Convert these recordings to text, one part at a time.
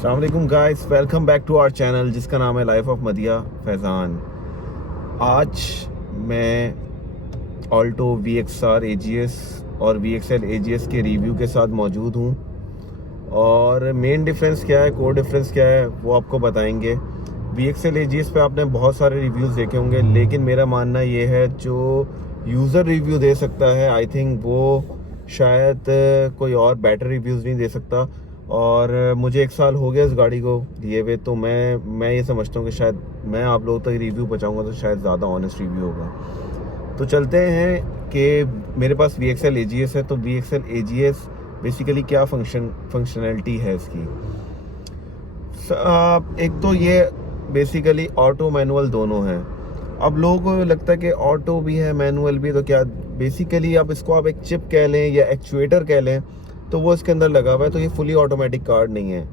अस्सलाम वालेकुम guys, welcome back to our channel जिसका नाम है लाइफ ऑफ मदिया फैज़ान। आज मैं ऑल्टो VXR AGS और VXL AGS के रिव्यू के साथ मौजूद हूँ और मेन डिफरेंस क्या है, कोर डिफरेंस क्या है वो आपको बताएंगे। VXL AGS पे आपने बहुत सारे रिव्यूज़ देखे होंगे, लेकिन मेरा मानना ये है जो यूज़र रिव्यू दे सकता है आई थिंक वो शायद कोई और बेटर रिव्यूज़ नहीं दे सकता। और मुझे 1 साल हो गया इस गाड़ी को लिए हुए, तो मैं ये समझता हूँ कि शायद मैं आप लोगों तक रिव्यू पहुँचाऊँगा तो शायद ज़्यादा ऑनेस्ट रिव्यू होगा। तो चलते हैं कि मेरे पास VXL AGS है, तो VXL AGS बेसिकली क्या फंक्शनैलिटी है इसकी। एक तो ये बेसिकली ऑटो मैनुअल दोनों हैं। अब लोगों को लगता है कि ऑटो भी है मैनुअल भी, तो क्या बेसिकली आप इसको आप एक चिप कह लें या एक्चुएटर कह लें, तो वो इसके अंदर लगा हुआ है। तो ये फुली ऑटोमेटिक कार नहीं है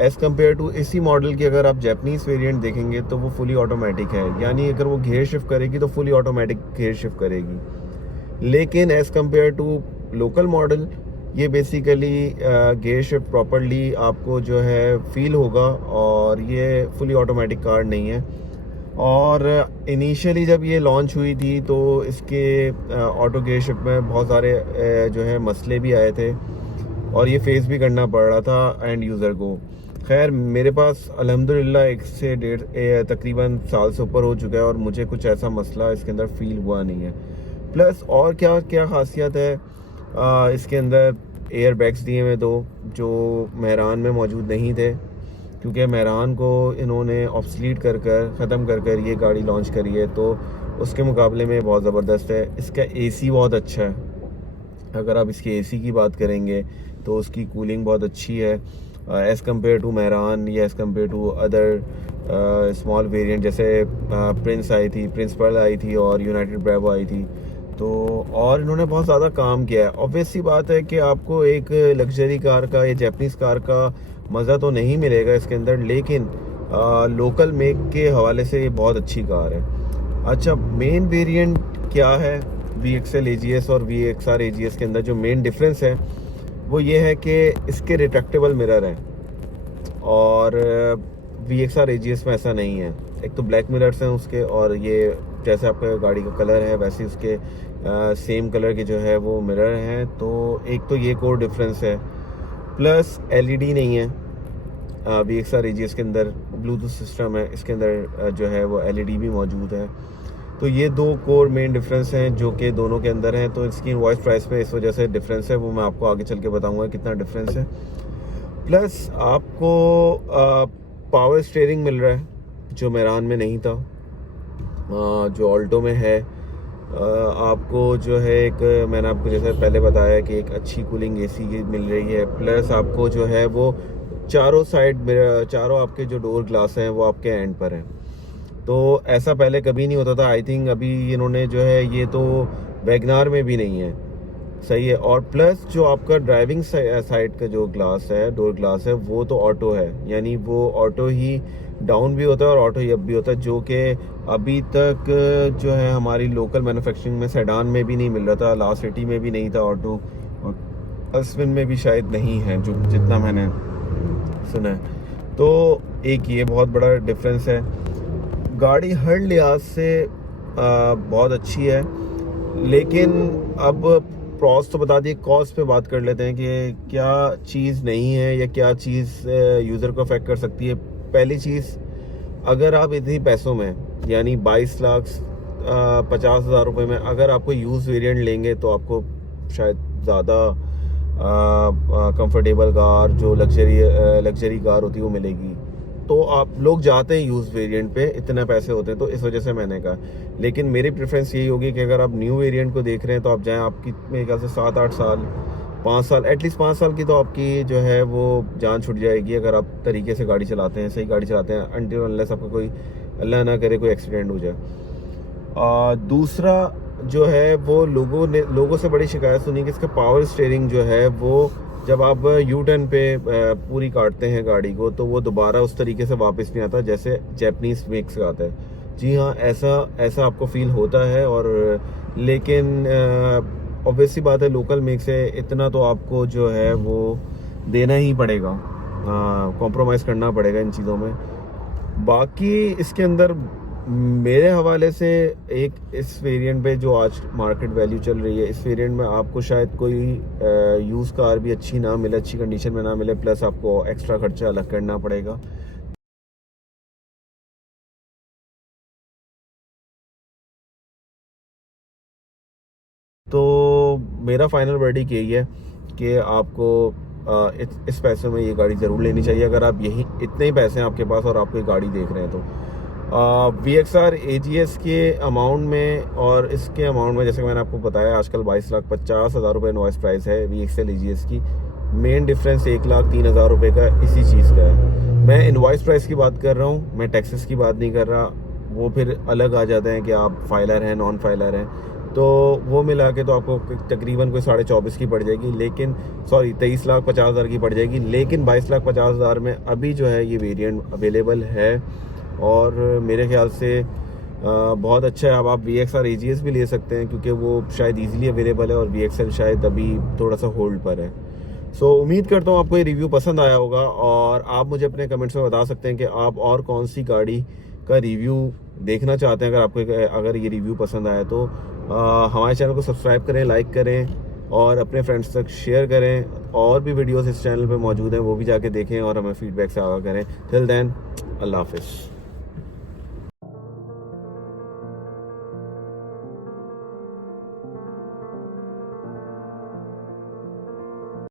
एज़ कम्पेयर टू इसी मॉडल की। अगर आप जैपनीज़ वेरिएंट देखेंगे तो वो फुली ऑटोमेटिक है, यानी अगर वो गियर शिफ्ट करेगी तो फुली ऑटोमेटिक गियर शिफ्ट करेगी। लेकिन as compare to local model ये बेसिकली गियर शिफ्ट प्रॉपरली आपको जो है फील होगा, और ये फुली ऑटोमेटिक कार नहीं है। और इनिशियली जब ये लॉन्च हुई थी तो इसके ऑटो गियर शिफ्ट में बहुत सारे जो है मसले भी आए थे और ये फेस भी करना पड़ रहा था एंड यूज़र को। खैर मेरे पास अल्हम्दुलिल्लाह 1 से 1.5 तकरीबन साल से ऊपर हो चुका है और मुझे कुछ ऐसा मसला इसके अंदर फील हुआ नहीं है। प्लस और क्या क्या ख़ासियत है, इसके अंदर एयर बैग्स दिए हुए 2 जो मेहरान में मौजूद नहीं थे, क्योंकि मेहरान को इन्होंने ऑब्सलीट कर ख़त्म कर ये गाड़ी लॉन्च करी है, तो उसके मुकाबले में बहुत ज़बरदस्त है। इसका AC बहुत अच्छा है। अगर आप इसके AC की बात करेंगे तो उसकी कूलिंग बहुत अच्छी है एज़ कम्पेयर टू मेहरान या as compare to other small variant, जैसे प्रिंस आई थी, प्रिंस पर्ल आई थी और यूनाइटेड ब्रेवो आई थी। तो और इन्होंने बहुत ज़्यादा काम किया है। ऑब्वियस सी बात है कि आपको एक लग्जरी कार का या जैपनीज़ कार का मज़ा तो नहीं मिलेगा इसके अंदर, लेकिन लोकल मेक के हवाले से ये बहुत अच्छी कार है। अच्छा, मेन वेरिएंट क्या है VXL AGS और VXR AGS के अंदर? जो मेन डिफरेंस है वो ये है कि इसके रिट्रैक्टेबल मिरर हैं और VXR AGS में ऐसा नहीं है। एक तो ब्लैक मिरर्स हैं उसके, और ये जैसे आपका गाड़ी का कलर है वैसे उसके सेम कलर के जो है वो मिरर हैं। तो एक तो ये कोर डिफरेंस है। प्लस LED नहीं है VXR AGS के अंदर, ब्लूटूथ सिस्टम है इसके अंदर जो है वो LED भी मौजूद है। तो ये 2 कोर मेन डिफरेंस हैं जो कि दोनों के अंदर हैं। तो इसकी इनवॉइस प्राइस पे इस वजह से डिफरेंस है, वो मैं आपको आगे चल के बताऊंगा कितना डिफरेंस है। प्लस आपको पावर स्टीयरिंग मिल रहा है जो मेहरान में नहीं था, जो ऑल्टो में है। आपको जो है एक मैंने आपको जैसे पहले बताया कि एक अच्छी कूलिंग AC की मिल रही है। प्लस आपको जो है वो चारों साइड चारों आपके जो डोर ग्लास हैं वो आपके एंड पर हैं। तो ऐसा पहले कभी नहीं होता था। आई थिंक अभी इन्होंने जो है ये तो वैगनार में भी नहीं है, सही है। और प्लस जो आपका ड्राइविंग साइड का जो ग्लास है, डोर ग्लास है, वो तो ऑटो है, यानी वो ऑटो ही डाउन भी होता है और ऑटो ही अप भी होता है, जो कि अभी तक जो है हमारी लोकल मैन्युफैक्चरिंग में सेडान में भी नहीं मिल रहा था, लास्ट सिटी में भी नहीं था ऑटो, और अस्विन में भी शायद नहीं है जो जितना मैंने सुना है। तो एक ये बहुत बड़ा डिफरेंस है। गाड़ी हर लिहाज से बहुत अच्छी है, लेकिन अब प्रॉस तो बता दिए, कॉस्ट पे बात कर लेते हैं कि क्या चीज़ नहीं है या क्या चीज़ यूज़र को अफेक्ट कर सकती है। पहली चीज़, अगर आप इतनी पैसों में यानी 22,50,000 रुपये में अगर आपको यूज़ वेरिएंट लेंगे तो आपको शायद ज़्यादा कंफर्टेबल कार जो लग्जरी कार होती है वो मिलेगी। तो आप लोग जाते हैं यूज़ वेरिएंट पे, इतने पैसे होते हैं, तो इस वजह से मैंने कहा। लेकिन मेरी प्रेफरेंस यही होगी कि अगर आप न्यू वेरिएंट को देख रहे हैं तो आप जाएं, आपकी मेरे ख्याल से 7-8 साल 5 साल एटलीस्ट 5 साल की तो आपकी जो है वो जान छुट जाएगी अगर आप तरीके से गाड़ी चलाते हैं, सही गाड़ी चलाते हैं, अनटिल अनलेस आपका कोई अल्लाह ना करे कोई एक्सीडेंट हो जाए। दूसरा जो है वो लोगों से बड़ी शिकायत सुनी कि इसका पावर स्टीयरिंग जो है वो जब आप U-टर्न पे पूरी काटते हैं गाड़ी को तो वो दोबारा उस तरीके से वापस नहीं आता जैसे जैपनीज़ मेक्स का आता है। जी हाँ, ऐसा आपको फील होता है। और लेकिन ऑब्वियसली बात है, लोकल मेक से इतना तो आपको जो है वो देना ही पड़ेगा। कॉम्प्रोमाइज़ करना पड़ेगा इन चीज़ों में। बाकी इसके अंदर मेरे हवाले से एक इस वेरिएंट पे जो आज मार्केट वैल्यू चल रही है, इस वेरिएंट में आपको शायद कोई यूज़ कार भी अच्छी ना मिले, अच्छी कंडीशन में ना मिले, प्लस आपको एक्स्ट्रा खर्चा अलग करना पड़ेगा। तो मेरा फाइनल वर्डिक्ट यही है कि आपको इस पैसों में ये गाड़ी ज़रूर लेनी चाहिए, अगर आप यही इतने ही पैसे हैं आपके पास और आप कोई गाड़ी देख रहे हैं तो। VXR AGS के अमाउंट में और इसके अमाउंट में, जैसे कि मैंने आपको बताया, आजकल 22,50,000 रुपये इनवॉइस प्राइस है VXL AGS की। मेन डिफरेंस 1,03,000 रुपये का इसी चीज़ का है। मैं इनवॉइस प्राइस की बात कर रहा हूँ, मैं टैक्सेस की बात नहीं कर रहा। वो फिर अलग आ जाते हैं कि आप फाइलर हैं, नॉन फाइलर हैं, तो वो मिला के तो आपको तकरीबन कोई 24.5 की पड़ जाएगी, लेकिन 23,50,000 की पड़ जाएगी। लेकिन 22,50,000 में अभी जो है ये वेरिएंट अवेलेबल है और मेरे ख्याल से बहुत अच्छा है। अब आप VXR AGS भी ले सकते हैं क्योंकि वो शायद इजीली अवेलेबल है और VXL शायद अभी थोड़ा सा होल्ड पर है। सो उम्मीद करता हूँ आपको ये रिव्यू पसंद आया होगा और आप मुझे अपने कमेंट्स में बता सकते हैं कि आप और कौन सी गाड़ी का रिव्यू देखना चाहते हैं। अगर ये रिव्यू पसंद आया तो हमारे चैनल को सब्सक्राइब करें, लाइक करें और अपने फ्रेंड्स तक शेयर करें। और भी वीडियोस इस चैनल पे मौजूद हैं, वो भी जाके देखें और हमें फीडबैक से आगाह करें। टिल देन, अल्लाह हाफिज़।